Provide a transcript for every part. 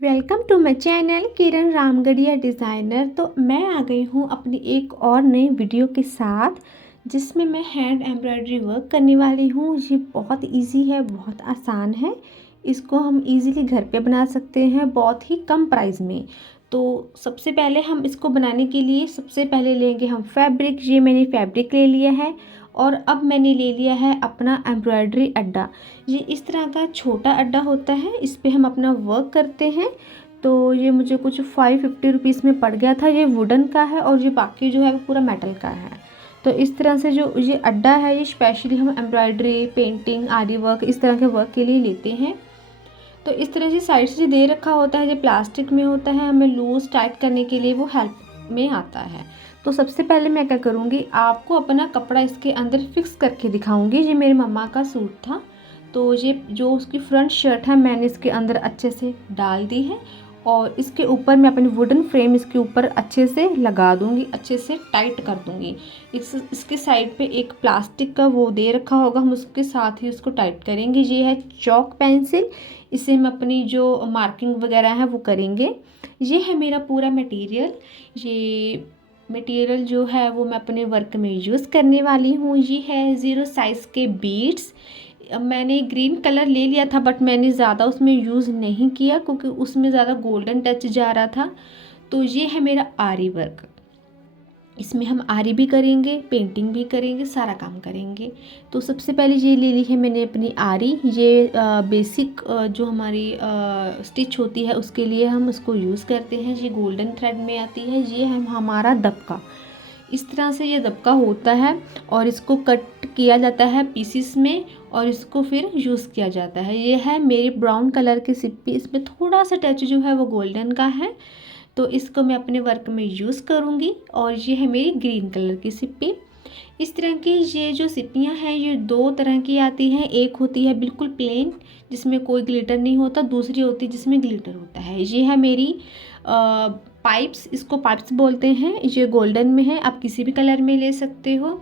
Welcome to my channel Kiran Ramgarhia designer. तो मैं आ गई हूँ अपनी एक और नई वीडियो के साथ, जिसमें मैं हैंड एम्ब्रॉयडरी वर्क करने वाली हूँ। ये बहुत इजी है, बहुत आसान है। इसको हम इजीली घर पे बना सकते हैं बहुत ही कम प्राइस में। तो सबसे पहले हम इसको बनाने के लिए सबसे पहले लेंगे हम फैब्रिक। ये मैंने फैब्रिक ले लिया है और अब मैंने ले लिया है अपना एम्ब्रॉयडरी अड्डा। ये इस तरह का छोटा अड्डा होता है, इस पे हम अपना वर्क करते हैं। तो ये मुझे कुछ 550 रुपीज़ में पड़ गया था। ये वुडन का है और ये बाकी जो है वो पूरा मेटल का है। तो इस तरह से जो ये अड्डा है, ये स्पेशली हम एम्ब्रॉयडरी, पेंटिंग, आरी वर्क, इस तरह के वर्क के लिए लेते हैं। तो इस तरह से साइड से दे रखा होता है, जो प्लास्टिक में होता है, हमें लूज़ टाइट करने के लिए वो हेल्प में आता है। तो सबसे पहले मैं क्या करूँगी, आपको अपना कपड़ा इसके अंदर फिक्स करके दिखाऊंगी। ये मेरी मम्मा का सूट था, तो ये जो उसकी फ्रंट शर्ट है मैंने इसके अंदर अच्छे से डाल दी है और इसके ऊपर मैं अपनी वुडन फ्रेम इसके ऊपर अच्छे से लगा दूंगी, अच्छे से टाइट कर दूंगी। इसके साइड पे एक प्लास्टिक का वो दे रखा होगा, हम उसके साथ ही उसको टाइट करेंगे। ये है चॉक पेंसिल, इसे हम अपनी जो मार्किंग वगैरह है वो करेंगे। ये है मेरा पूरा मटेरियल। ये मटेरियल जो है वो मैं अपने वर्क में यूज़ करने वाली हूँ। ये है 0 साइज़ के बीड्स। मैंने ग्रीन कलर ले लिया था, बट मैंने ज़्यादा उसमें यूज़ नहीं किया क्योंकि उसमें ज़्यादा गोल्डन टच जा रहा था। तो ये है मेरा आरी वर्क। इसमें हम आरी भी करेंगे, पेंटिंग भी करेंगे, सारा काम करेंगे। तो सबसे पहले ये ले ली है मैंने अपनी आरी। ये बेसिक जो हमारी स्टिच होती है उसके लिए हम उसको यूज़ करते हैं। ये गोल्डन थ्रेड में आती है। ये है हमारा दबका। इस तरह से ये दबका होता है और इसको कट किया जाता है पीसीस में और इसको फिर यूज़ किया जाता है। ये है मेरी ब्राउन कलर की सिप्पी, इसमें थोड़ा सा टच जो है वो गोल्डन का है, तो इसको मैं अपने वर्क में यूज़ करूँगी। और ये है मेरी ग्रीन कलर की सिप्पी। इस तरह की ये जो सिप्पियाँ हैं ये दो तरह की आती हैं। एक होती है बिल्कुल प्लेन जिसमें कोई ग्लिटर नहीं होता, दूसरी होती है जिसमें ग्लिटर होता है। ये है मेरी पाइप्स, इसको पाइप्स बोलते हैं। ये गोल्डन में है, आप किसी भी कलर में ले सकते हो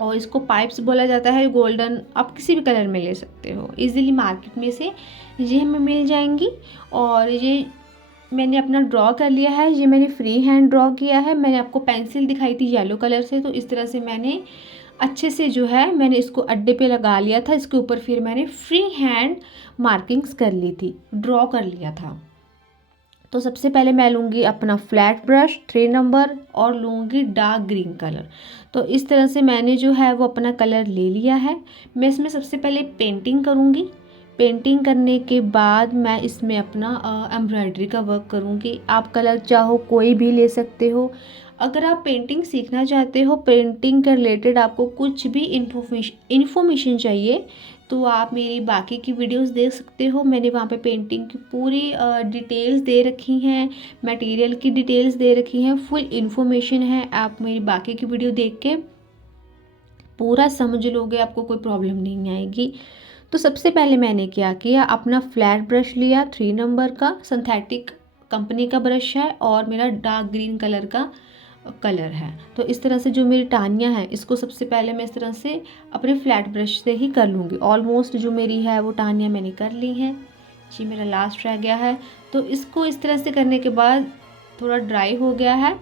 और इसको पाइप्स बोला जाता है। गोल्डन आप किसी भी कलर में ले सकते हो, इजीली मार्केट में से ये हमें मिल जाएंगी। और ये मैंने अपना ड्रॉ कर लिया है। ये मैंने फ्री हैंड ड्रॉ किया है। मैंने आपको पेंसिल दिखाई थी येलो कलर से, तो इस तरह से मैंने अच्छे से जो है मैंने इसको अड्डे पे लगा लिया था। इसके ऊपर फिर मैंने फ्री हैंड मार्किंग्स कर ली थी, ड्रॉ कर लिया था। तो सबसे पहले मैं लूँगी अपना फ्लैट ब्रश 3 नंबर और लूँगी डार्क ग्रीन कलर। तो इस तरह से मैंने जो है वो अपना कलर ले लिया है। मैं इसमें सबसे पहले पेंटिंग करूँगी। पेंटिंग करने के बाद मैं इसमें अपना एम्ब्रॉयडरी का वर्क करूँगी। आप कलर चाहो कोई भी ले सकते हो। अगर आप पेंटिंग सीखना चाहते हो, पेंटिंग के रिलेटेड आपको कुछ भी इन्फॉर्मेशन चाहिए, तो आप मेरी बाकी की वीडियोस देख सकते हो। मैंने वहाँ पे पेंटिंग की पूरी डिटेल्स दे रखी हैं, मटेरियल की डिटेल्स दे रखी हैं, फुल इन्फॉर्मेशन है। आप मेरी बाकी की वीडियो देख के पूरा समझ लोगे, आपको कोई प्रॉब्लम नहीं आएगी। तो सबसे पहले मैंने क्या किया, अपना फ्लैट ब्रश लिया 3 नंबर का, सिंथेटिक कंपनी का ब्रश है और मेरा डार्क ग्रीन कलर का कलर है। तो इस तरह से जो मेरी टानियाँ हैं इसको सबसे पहले मैं इस तरह से अपने फ्लैट ब्रश से ही कर लूँगी। ऑलमोस्ट जो मेरी है वो टानियाँ मैंने कर ली हैं। ये मेरा लास्ट रह गया है। तो इसको इस तरह से करने के बाद थोड़ा ड्राई हो गया है।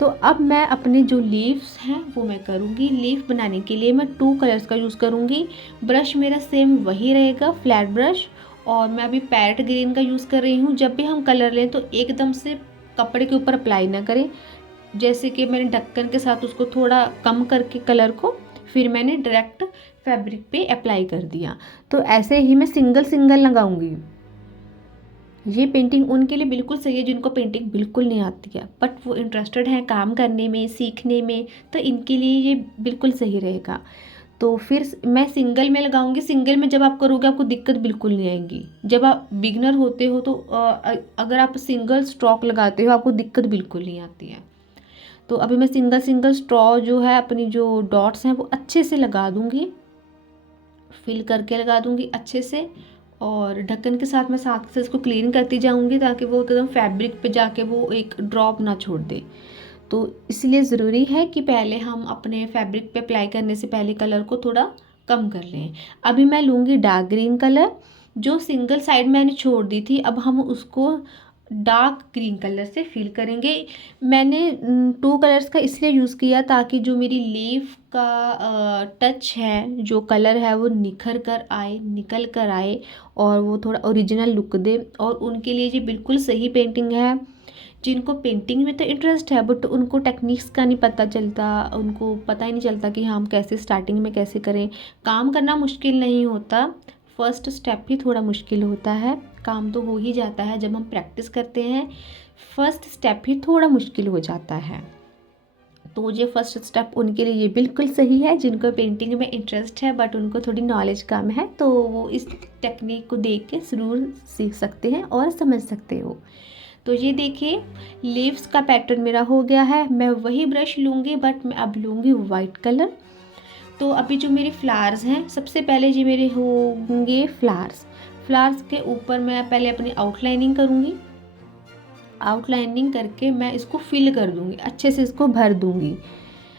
तो अब मैं अपने जो लीव्स हैं वो मैं करूँगी। लीफ बनाने के लिए मैं 2 कलर्स का यूज़ करूँगी। ब्रश मेरा सेम वही रहेगा, फ्लैट ब्रश। और मैं अभी पैरेट ग्रीन का यूज़ कर रही हूँ। जब भी हम कलर लें तो एकदम से कपड़े के ऊपर अप्लाई ना करें। जैसे कि मैंने ढक्कन के साथ उसको थोड़ा कम करके कलर को फिर मैंने डायरेक्ट फैब्रिक पे अप्लाई कर दिया। तो ऐसे ही मैं सिंगल सिंगल लगाऊंगी। ये पेंटिंग उनके लिए बिल्कुल सही है जिनको पेंटिंग बिल्कुल नहीं आती है, बट वो इंटरेस्टेड हैं काम करने में, सीखने में, तो इनके लिए ये बिल्कुल सही रहेगा। तो फिर मैं सिंगल में लगाऊंगी। सिंगल में जब आप करोगे आपको दिक्कत बिल्कुल नहीं आएगी। जब आप बिगनर होते हो तो अगर आप सिंगल स्ट्रोक लगाते हो आपको दिक्कत बिल्कुल नहीं आती है। तो अभी मैं सिंगल सिंगल स्ट्रॉ जो है अपनी जो डॉट्स हैं वो अच्छे से लगा दूंगी, फिल करके लगा दूंगी अच्छे से। और ढक्कन के साथ मैं साथ से इसको क्लीन करती जाऊंगी ताकि वो एकदम फैब्रिक पे जाके वो एक ड्रॉप ना छोड़ दे। तो इसलिए ज़रूरी है कि पहले हम अपने फैब्रिक पे अप्लाई करने से पहले कलर को थोड़ा कम कर लें। अभी मैं लूँगी डार्क ग्रीन कलर। जो सिंगल साइड मैंने छोड़ दी थी, अब हम उसको डार्क ग्रीन कलर से फिल करेंगे। मैंने 2 कलर्स का इसलिए यूज़ किया ताकि जो मेरी लीफ का टच है, जो कलर है वो निखर कर आए, निकल कर आए और वो थोड़ा ओरिजिनल लुक दे। और उनके लिए ये बिल्कुल सही पेंटिंग है। जिनको पेंटिंग में तो इंटरेस्ट है बट उनको टेक्निक्स का नहीं पता चलता, उनको पता ही नहीं चलता कि हम कैसे स्टार्टिंग में कैसे करें। काम करना मुश्किल नहीं होता, फर्स्ट स्टेप ही थोड़ा मुश्किल होता है। काम तो हो ही जाता है जब हम प्रैक्टिस करते हैं, फर्स्ट स्टेप ही थोड़ा मुश्किल हो जाता है। तो ये फर्स्ट स्टेप उनके लिए ये बिल्कुल सही है जिनको पेंटिंग में इंटरेस्ट है बट उनको थोड़ी नॉलेज कम है, तो वो इस टेक्निक को देख के ज़रूर सीख सकते हैं और समझ सकते हो। तो ये देखिए लीव्स का पैटर्न मेरा हो गया है। मैं वही ब्रश लूँगी बट मैं अब लूँगी वाइट कलर। तो अभी जो मेरे फ्लावर्स हैं, सबसे पहले ये मेरे होंगे फ्लावर्स। फ्लावर्स के ऊपर मैं पहले अपनी आउटलाइनिंग करूँगी। आउटलाइनिंग करके मैं इसको फिल कर दूँगी, अच्छे से इसको भर दूँगी।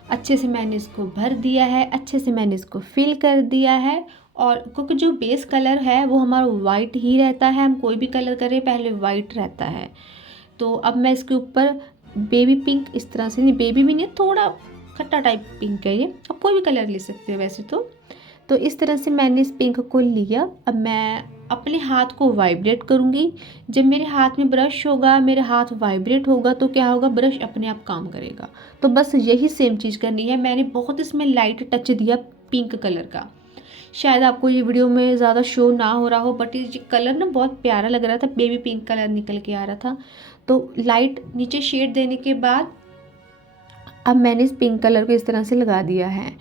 अच्छे से मैंने इसको भर दिया है, अच्छे से मैंने इसको फिल कर दिया है। और क्योंकि जो बेस कलर है वो हमारा वाइट ही रहता है, हम कोई भी कलर करें पहले वाइट रहता है। तो अब मैं इसके ऊपर बेबी पिंक, इस तरह से, नहीं बेबी भी नहीं, थोड़ा खट्टा टाइप पिंक है ये, आप कोई भी कलर ले सकते हो वैसे तो इस तरह से मैंने इस पिंक को लिया। अब मैं अपने हाथ को वाइब्रेट करूँगी। जब मेरे हाथ में ब्रश होगा, मेरे हाथ वाइब्रेट होगा तो क्या होगा, ब्रश अपने आप काम करेगा। तो बस यही सेम चीज़ करनी है। मैंने बहुत इसमें लाइट टच दिया पिंक कलर का। शायद आपको ये वीडियो में ज़्यादा शो ना हो रहा हो बट ये कलर ना बहुत प्यारा लग रहा था, बेबी पिंक कलर निकल के आ रहा था। तो लाइट नीचे शेड देने के बाद अब मैंने इस पिंक कलर को इस तरह से लगा दिया है।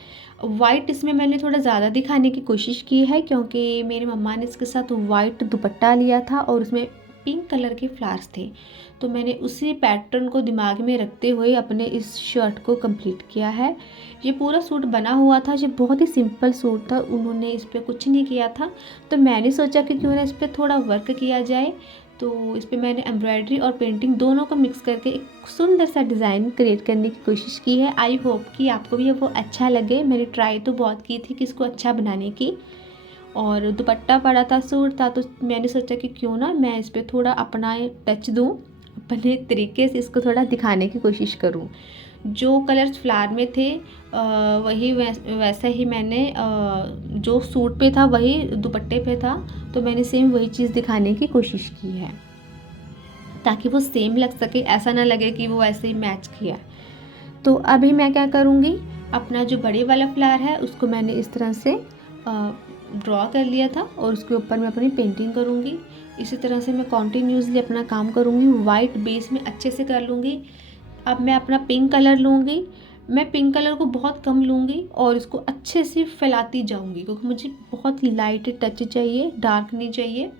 वाइट इसमें मैंने थोड़ा ज़्यादा दिखाने की कोशिश की है क्योंकि मेरी मम्मा ने इसके साथ वाइट दुपट्टा लिया था और उसमें पिंक कलर के फ्लावर्स थे। तो मैंने उसी पैटर्न को दिमाग में रखते हुए अपने इस शर्ट को कंप्लीट किया है। ये पूरा सूट बना हुआ था, ये बहुत ही सिंपल सूट था, उन्होंने इस पर कुछ नहीं किया था। तो मैंने सोचा कि क्यों ना इस पर थोड़ा वर्क किया जाए। तो इस पर मैंने एम्ब्रॉयडरी और पेंटिंग दोनों को मिक्स करके एक सुंदर सा डिज़ाइन क्रिएट करने की कोशिश की है। आई होप कि आपको भी वो अच्छा लगे। मैंने ट्राई तो बहुत की थी कि इसको अच्छा बनाने की, और दुपट्टा पड़ा था, सूट था, तो मैंने सोचा कि क्यों ना मैं इस पर थोड़ा अपना टच दूँ, अपने तरीके से इसको थोड़ा दिखाने की कोशिश करूँ। जो कलर्स फ्लावर में थे वही वैसा ही मैंने जो सूट पे था वही दुपट्टे पे था, तो मैंने सेम वही चीज़ दिखाने की कोशिश की है ताकि वो सेम लग सके, ऐसा ना लगे कि वो ऐसे ही मैच किया। तो अभी मैं क्या करूँगी, अपना जो बड़े वाला फ्लावर है उसको मैंने इस तरह से ड्रॉ कर लिया था और उसके ऊपर मैं अपनी पेंटिंग करूँगी। इसी तरह से मैं कॉन्टीन्यूसली अपना काम करूँगी, वाइट बेस में अच्छे से कर लूँगी। अब मैं अपना पिंक कलर लूँगी। मैं पिंक कलर को बहुत कम लूँगी और इसको अच्छे से फैलाती जाऊँगी क्योंकि मुझे बहुत लाइट टच चाहिए, डार्क नहीं चाहिए।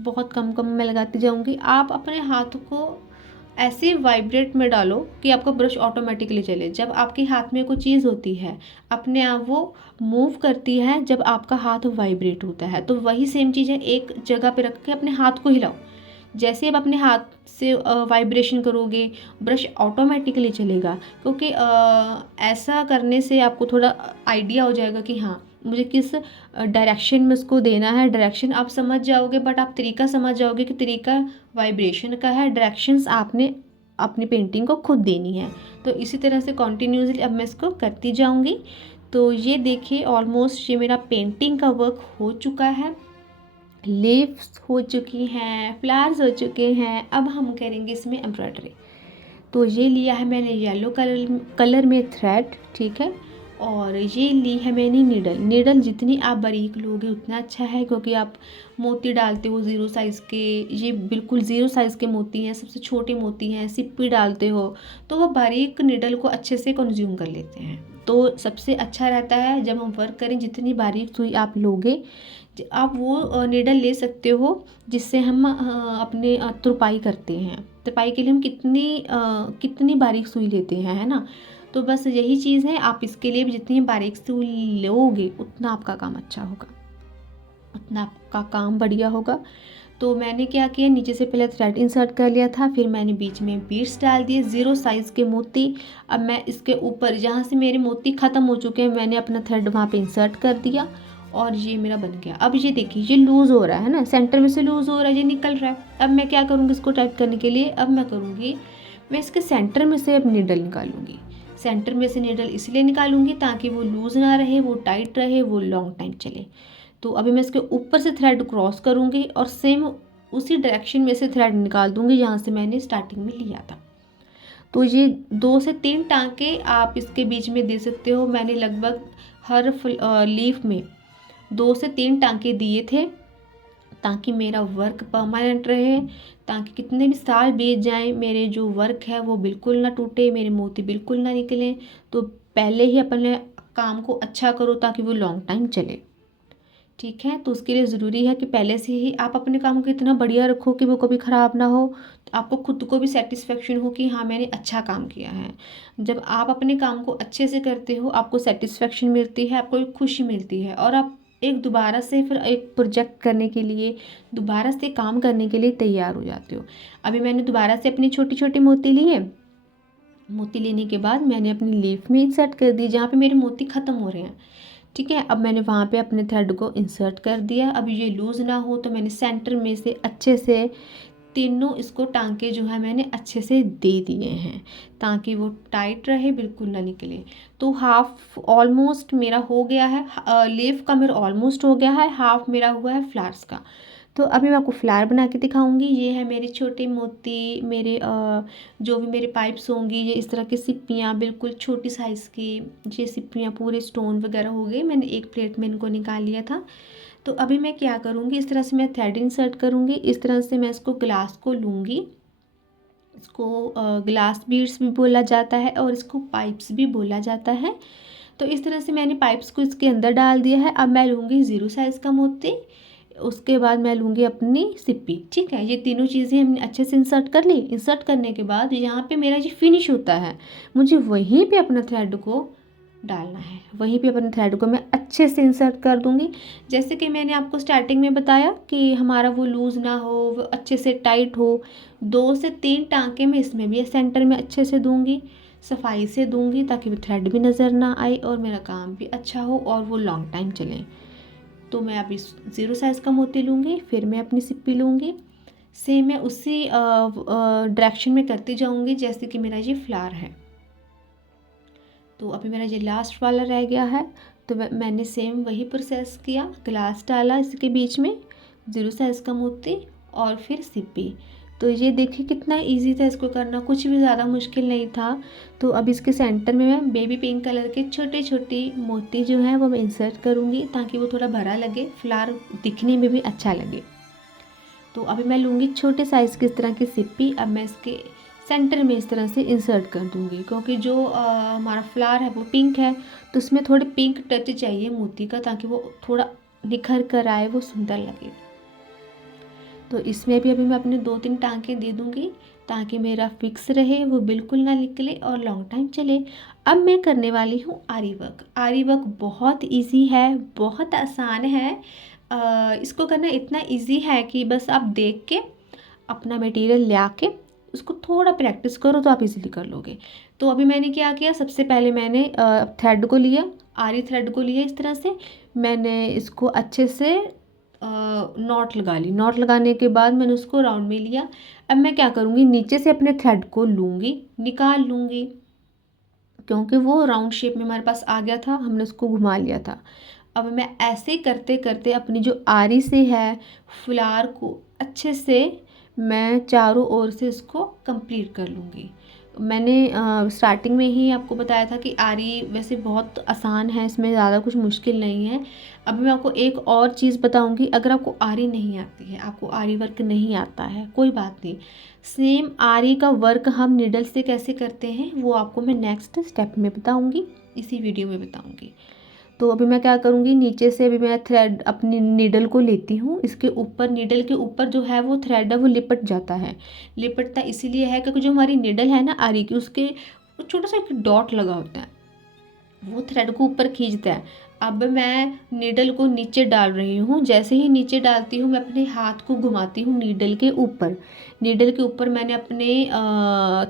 बहुत कम कम मैं लगाती जाऊँगी। आप अपने हाथ को ऐसे वाइब्रेट में डालो कि आपका ब्रश ऑटोमेटिकली चले। जब आपके हाथ में कोई चीज़ होती है अपने आप वो मूव करती है जब आपका हाथ वाइब्रेट होता है। तो वही सेम चीज़ है, एक जगह पे रख के अपने हाथ को हिलाओ। जैसे आप अपने हाथ से वाइब्रेशन करोगे ब्रश ऑटोमेटिकली चलेगा, क्योंकि ऐसा करने से आपको थोड़ा आइडिया हो जाएगा कि हाँ मुझे किस डायरेक्शन में उसको देना है। डायरेक्शन आप समझ जाओगे बट आप तरीका समझ जाओगे कि तरीका वाइब्रेशन का है, डायरेक्शंस आपने अपनी पेंटिंग को खुद देनी है। तो इसी तरह से कॉन्टीन्यूसली अब मैं इसको करती जाऊँगी। तो ये देखिए ऑलमोस्ट ये मेरा पेंटिंग का वर्क हो चुका है। लीव्स हो चुकी हैं, फ्लावर्स हो चुके हैं। अब हम करेंगे इसमें एम्ब्रॉयडरी। तो ये लिया है मैंने येलो कलर में थ्रेड, ठीक है, और ये ली है मैंने नीडल जितनी आप बारीक लोगे उतना अच्छा है, क्योंकि आप मोती डालते हो 0 साइज़ के, ये बिल्कुल 0 साइज़ के मोती हैं, सबसे छोटे मोती हैं, सिप्पी डालते हो तो वो बारीक नीडल को अच्छे से कंज्यूम कर लेते हैं। तो सबसे अच्छा रहता है जब हम वर्क करें, जितनी बारीक सुई आप लोगे आप वो नीडल ले सकते हो जिससे हम अपने तुरपाई करते हैं। तुरपाई के लिए हम कितनी बारीक सुई लेते हैं, है ना। तो बस यही चीज़ है, आप इसके लिए भी जितनी बारीक सुई लोगे उतना आपका काम अच्छा होगा, उतना आपका काम बढ़िया होगा। तो मैंने क्या किया, नीचे से पहले थ्रेड इंसर्ट कर लिया था, फिर मैंने बीच में बीड्स डाल दिए 0 साइज़ के मोती। अब मैं इसके ऊपर जहाँ से मेरे मोती ख़त्म हो चुके हैं मैंने अपना थ्रेड वहाँ पे इंसर्ट कर दिया और ये मेरा बन गया। अब ये देखिए ये लूज़ हो रहा है ना, सेंटर में से लूज़ हो रहा है, ये निकल रहा है। अब मैं क्या करूँगी इसको टाइट करने के लिए, अब मैं करूँगी, मैं इसके सेंटर में से अब नीडल निकालूंगी। सेंटर में से नीडल इसलिए निकालूंगी ताकि वो लूज़ ना रहे, वो टाइट रहे, वो लॉन्ग टाइम चले। तो अभी मैं इसके ऊपर से थ्रेड क्रॉस करूँगी और सेम उसी डायरेक्शन में से थ्रेड निकाल दूँगी जहाँ से मैंने स्टार्टिंग में लिया था। तो ये 2 से 3 टाँके आप इसके बीच में दे सकते हो। मैंने लगभग हर लीफ में 2 से 3 टाँके दिए थे ताकि मेरा वर्क परमानेंट रहे, ताकि कितने भी साल बीत जाएं मेरे जो वर्क है वो बिल्कुल ना टूटे, मेरे मोती बिल्कुल ना निकलें। तो पहले ही अपने काम को अच्छा करो ताकि वो लॉन्ग टाइम चले। ठीक है, तो उसके लिए ज़रूरी है कि पहले से ही आप अपने काम को इतना बढ़िया रखो कि वो कभी ख़राब ना हो, तो आपको खुद को भी सेटिस्फेक्शन हो कि हाँ मैंने अच्छा काम किया है। जब आप अपने काम को अच्छे से करते हो आपको सेटिस्फेक्शन मिलती है, आपको एक खुशी मिलती है और आप एक दोबारा से फिर एक प्रोजेक्ट करने के लिए, दोबारा से काम करने के लिए तैयार हो जाते हो। अभी मैंने दोबारा से अपनी छोटी छोटी मोती लिए। मोती लेने के बाद मैंने अपनी लीफ में इंसर्ट कर दी जहाँ पे मेरे मोती ख़त्म हो रहे हैं। ठीक है, अब मैंने वहाँ पे अपने थ्रेड को इंसर्ट कर दिया। अब ये लूज़ ना हो तो मैंने सेंटर में से अच्छे से तीनों इसको टांके जो है मैंने अच्छे से दे दिए हैं ताकि वो टाइट रहे, बिल्कुल ना निकले। तो हाफ ऑलमोस्ट मेरा हो गया है, लीफ का मेरा ऑलमोस्ट हो गया है, हाफ मेरा हुआ है फ्लावर्स का। तो अभी मैं आपको फ्लावर बना के दिखाऊंगी। ये है मेरे छोटे मोती, मेरे जो भी मेरे पाइप्स होंगी, ये इस तरह की सिप्पियाँ बिल्कुल छोटी साइज़ की, ये सिप्पियाँ पूरे स्टोन वगैरह हो गए। मैंने एक प्लेट में इनको निकाल लिया था। तो अभी मैं क्या करूँगी, इस तरह से मैं थ्रेड इंसर्ट करूँगी। इस तरह से मैं इसको ग्लास को लूँगी। इसको ग्लास बीड्स भी बोला जाता है और इसको पाइप्स भी बोला जाता है। तो इस तरह से मैंने पाइप्स को इसके अंदर डाल दिया है। अब मैं लूँगी 0 साइज़ का मोती, उसके बाद मैं लूँगी अपनी सिप्पी। ठीक है, ये तीनों चीज़ें हमने अच्छे से इंसर्ट कर ली। इंसर्ट करने के बाद यहाँ पे मेरा ये फिनिश होता है, मुझे वहीं पे अपना थ्रेड को डालना है। वहीं पे अपने थ्रेड को मैं अच्छे से इंसर्ट कर दूँगी। जैसे कि मैंने आपको स्टार्टिंग में बताया कि हमारा वो लूज़ ना हो, वो अच्छे से टाइट हो। 2 से 3 टाँके मैं इसमें भी सेंटर में अच्छे से दूँगी, सफाई से दूँगी ताकि वो थ्रेड भी नज़र ना आए और मेरा काम भी अच्छा हो और वो लॉन्ग टाइम चले। तो मैं अभी 0 साइज़ का मोती लूँगी, फिर मैं अपनी सिप्पी लूँगी। सेम मैं उसी डायरेक्शन में करती जाऊँगी जैसे कि मेरा ये फ्लावर है। तो अभी मेरा ये लास्ट वाला रह गया है। तो मैंने सेम वही प्रोसेस किया, ग्लास डाला इसके बीच में, 0 साइज़ का मोती और फिर सिप्पी। तो ये देखिए कितना इजी था इसको करना, कुछ भी ज़्यादा मुश्किल नहीं था। तो अब इसके सेंटर में मैं बेबी पिंक कलर के छोटे छोटे मोती जो हैं वो मैं इंसर्ट करूँगी ताकि वो थोड़ा भरा लगे, फ्लावर दिखने में भी अच्छा लगे। तो अभी मैं लूँगी छोटे साइज़ की इस तरह की सिप्पी। अब मैं इसके सेंटर में इस तरह से इंसर्ट कर दूँगी क्योंकि जो हमारा फ्लावर है वो पिंक है, तो उसमें थोड़े पिंक टच चाहिए मोती का ताकि वो थोड़ा निखर कर आए, वो सुंदर लगे। तो इसमें भी अभी मैं अपने 2-3 टाँके दे दूँगी ताकि मेरा फिक्स रहे, वो बिल्कुल ना निकले और लॉन्ग टाइम चले। अब मैं करने वाली हूँ आरी वर्क। आरी वर्क बहुत इजी है, बहुत आसान है। इसको करना इतना इजी है कि बस आप देख के अपना मटेरियल ले आके उसको थोड़ा प्रैक्टिस करो तो आप इजीली कर लोगे। तो अभी मैंने क्या किया, सबसे पहले मैंने थ्रेड को लिया, आरी थ्रेड को लिया। इस तरह से मैंने इसको अच्छे से नॉट लगा ली। नॉट लगाने के बाद मैंने उसको राउंड में लिया। अब मैं क्या करूँगी, नीचे से अपने थ्रेड को लूँगी, निकाल लूँगी क्योंकि वो राउंड शेप में हमारे पास आ गया था, हमने उसको घुमा लिया था। अब मैं ऐसे करते करते अपनी जो आरी से है फ्लावर को अच्छे से मैं चारों ओर से इसको कंप्लीट कर लूँगी। मैंने स्टार्टिंग में ही आपको बताया था कि आरी वैसे बहुत आसान है, इसमें ज़्यादा कुछ मुश्किल नहीं है। अभी मैं आपको एक और चीज़ बताऊंगी, अगर आपको आरी नहीं आती है, आपको आरी वर्क नहीं आता है, कोई बात नहीं, सेम आरी का वर्क हम निडल से कैसे करते हैं वो आपको मैं नेक्स्ट स्टेप में बताऊंगी, इसी वीडियो में बताऊंगी। तो अभी मैं क्या करूँगी, नीचे से अभी मैं थ्रेड अपनी नीडल को लेती हूँ, इसके ऊपर नीडल के ऊपर जो है वो थ्रेड है वो लिपट जाता है। लिपटता इसीलिए है क्योंकि जो हमारी नीडल है ना आरी की, उसके छोटा सा एक डॉट लगा होता है, वो थ्रेड को ऊपर खींचता है। अब मैं नीडल को नीचे डाल रही हूँ। जैसे ही नीचे डालती हूँ मैं अपने हाथ को घुमाती हूँ नीडल के ऊपर। नीडल के ऊपर मैंने अपने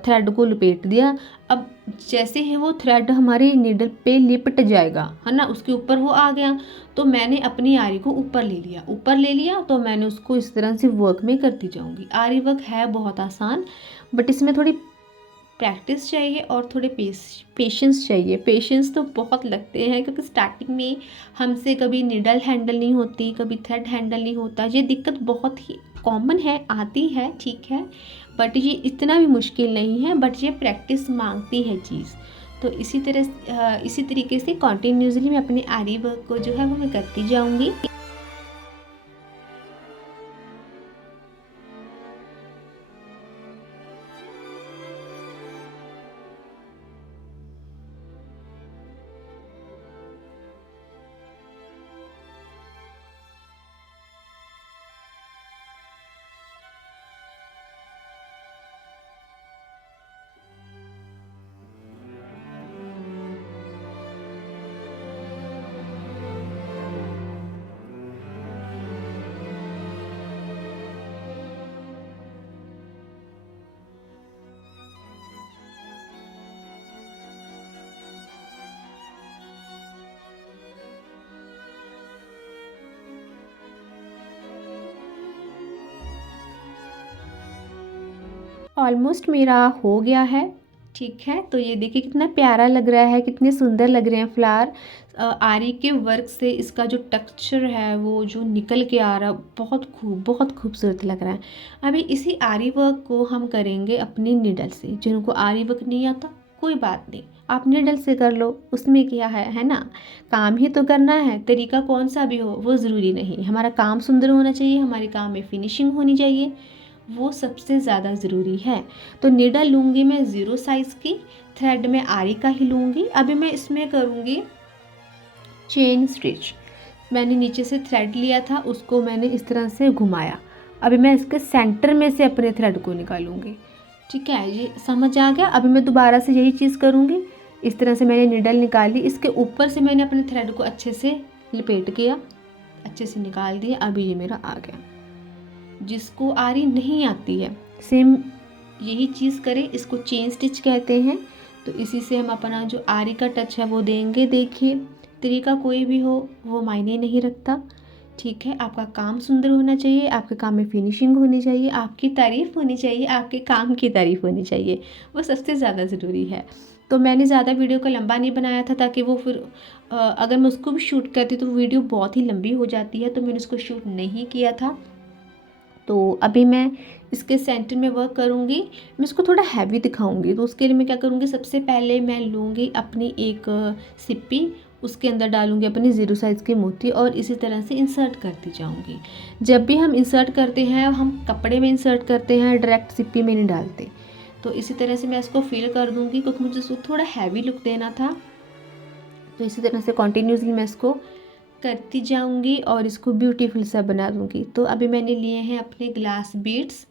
थ्रेड को लपेट दिया। अब जैसे ही वो थ्रेड हमारे नीडल पे लिपट जाएगा, है ना, उसके ऊपर वो आ गया, तो मैंने अपनी आरी को ऊपर ले लिया। ऊपर ले लिया तो मैंने उसको इस तरह से वर्क में करती जाऊँगी। आरी वर्क है बहुत आसान, बट इसमें थोड़ी प्रैक्टिस चाहिए और थोड़े पेशेंस चाहिए। पेशेंस तो बहुत लगते हैं, क्योंकि स्टार्टिंग में हमसे कभी निडल हैंडल नहीं होती, कभी थ्रेड हैंडल नहीं होता। ये दिक्कत बहुत ही कॉमन है, आती है, ठीक है, बट ये इतना भी मुश्किल नहीं है, बट ये प्रैक्टिस मांगती है चीज़। तो इसी तरीके से कॉन्टिन्यूसली मैं अपने आरी वर्क को जो है वो मैं करती जाऊँगी। ऑलमोस्ट मेरा हो गया है, ठीक है। तो ये देखिए कितना प्यारा लग रहा है, कितने सुंदर लग रहे हैं फ्लावर। आरी के वर्क से इसका जो टेक्सचर है वो जो निकल के आ रहा है, बहुत खूबसूरत लग रहा है। अभी इसी आरी वर्क को हम करेंगे अपनी निडल से। जिनको आरी वर्क नहीं आता कोई बात नहीं, आप निडल से कर लो, उसमें क्या है ना। काम ही तो करना है, तरीका कौन सा भी हो वो ज़रूरी नहीं। हमारा काम सुंदर होना चाहिए, हमारे काम में फिनिशिंग होनी चाहिए, वो सबसे ज़्यादा ज़रूरी है। तो नीडल लूँगी मैं 0 साइज़ की, थ्रेड में आरी का ही लूँगी। अभी मैं इसमें करूँगी चेन स्टिच। मैंने नीचे से थ्रेड लिया था, उसको मैंने इस तरह से घुमाया। अभी मैं इसके सेंटर में से अपने थ्रेड को निकालूंगी, ठीक है, ये समझ आ गया। अभी मैं दोबारा से यही चीज़ करूँगी। इस तरह से मैंने नीडल निकाली, इसके ऊपर से मैंने अपने थ्रेड को अच्छे से लपेट किया, अच्छे से निकाल दिया। अभी ये मेरा आ गया। जिसको आरी नहीं आती है सेम यही चीज़ करें, इसको चेन स्टिच कहते हैं। तो इसी से हम अपना जो आरी का टच है वो देंगे। देखिए तरीका कोई भी हो वो मायने नहीं रखता, ठीक है। आपका काम सुंदर होना चाहिए, आपके काम में फिनिशिंग होनी चाहिए, आपकी तारीफ़ होनी चाहिए, आपके काम की तारीफ़ होनी चाहिए, वो सबसे ज़्यादा ज़रूरी है। तो मैंने ज़्यादा वीडियो को लंबा नहीं बनाया था, ताकि वो फिर अगर मैं उसको भी शूट करती तो वीडियो बहुत ही लंबी हो जाती है, तो मैंने उसको शूट नहीं किया था। तो अभी मैं इसके सेंटर में वर्क करूँगी। मैं इसको थोड़ा हैवी दिखाऊंगी, तो उसके लिए मैं क्या करूँगी, सबसे पहले मैं लूँगी अपनी एक सिप्पी, उसके अंदर डालूँगी अपनी 0 साइज़ की मोती और इसी तरह से इंसर्ट करती जाऊँगी। जब भी हम इंसर्ट करते हैं, हम कपड़े में इंसर्ट करते हैं, डायरेक्ट सिप्पी में नहीं डालते। तो इसी तरह से मैं इसको फिल कर दूँगी, क्योंकि मुझे इसको थोड़ा हैवी लुक देना था। तो इसी तरह से कंटिन्यूसली मैं इसको करती जाऊंगी और इसको ब्यूटीफुल सा बना दूंगी। तो अभी मैंने लिए हैं अपने ग्लास बीड्स।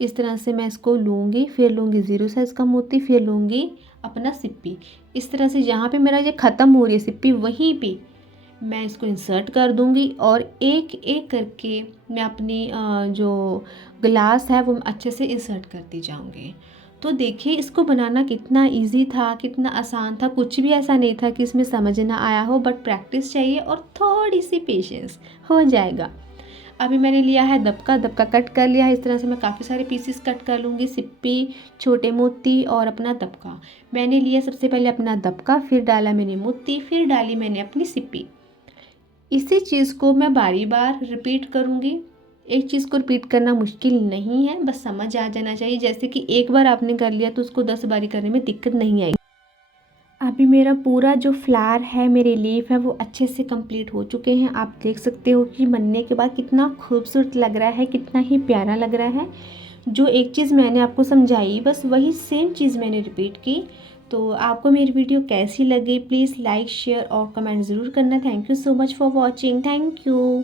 इस तरह से मैं इसको लूँगी, फिर लूँगी 0 साइज़ का मोती, फिर लूँगी अपना सिप्पी। इस तरह से जहाँ पे मेरा ये ख़त्म हो रही है सिप्पी, वहीं पे मैं इसको इंसर्ट कर दूँगी और एक एक करके मैं अपनी जो ग्लास है वो अच्छे से इंसर्ट करती जाऊँगी। तो देखिए इसको बनाना कितना इजी था, कितना आसान था। कुछ भी ऐसा नहीं था कि इसमें समझ ना आया हो, बट प्रैक्टिस चाहिए और थोड़ी सी पेशेंस, हो जाएगा। अभी मैंने लिया है दबका कट कर लिया है। इस तरह से मैं काफ़ी सारे पीसेस कट कर लूँगी, सिप्पी, छोटे मोती और अपना दबका। मैंने लिया सबसे पहले अपना दबका, फिर डाला मैंने मोती, फिर डाली मैंने अपनी सिप्पी। इसी चीज़ को मैं बारी बार रिपीट करूँगी। एक चीज़ को रिपीट करना मुश्किल नहीं है, बस समझ आ जाना चाहिए। जैसे कि एक बार आपने कर लिया तो उसको 10 बारी करने में दिक्कत नहीं आएगी। अभी मेरा पूरा जो फ्लावर है, मेरे लीफ है, वो अच्छे से कंप्लीट हो चुके हैं। आप देख सकते हो कि बनने के बाद कितना खूबसूरत लग रहा है, कितना ही प्यारा लग रहा है। जो एक चीज़ मैंने आपको समझाई, बस वही सेम चीज़ मैंने रिपीट की। तो आपको मेरी वीडियो कैसी लगी, प्लीज़ लाइक, शेयर और कमेंट ज़रूर करना। Thank you so much for watching. Thank you.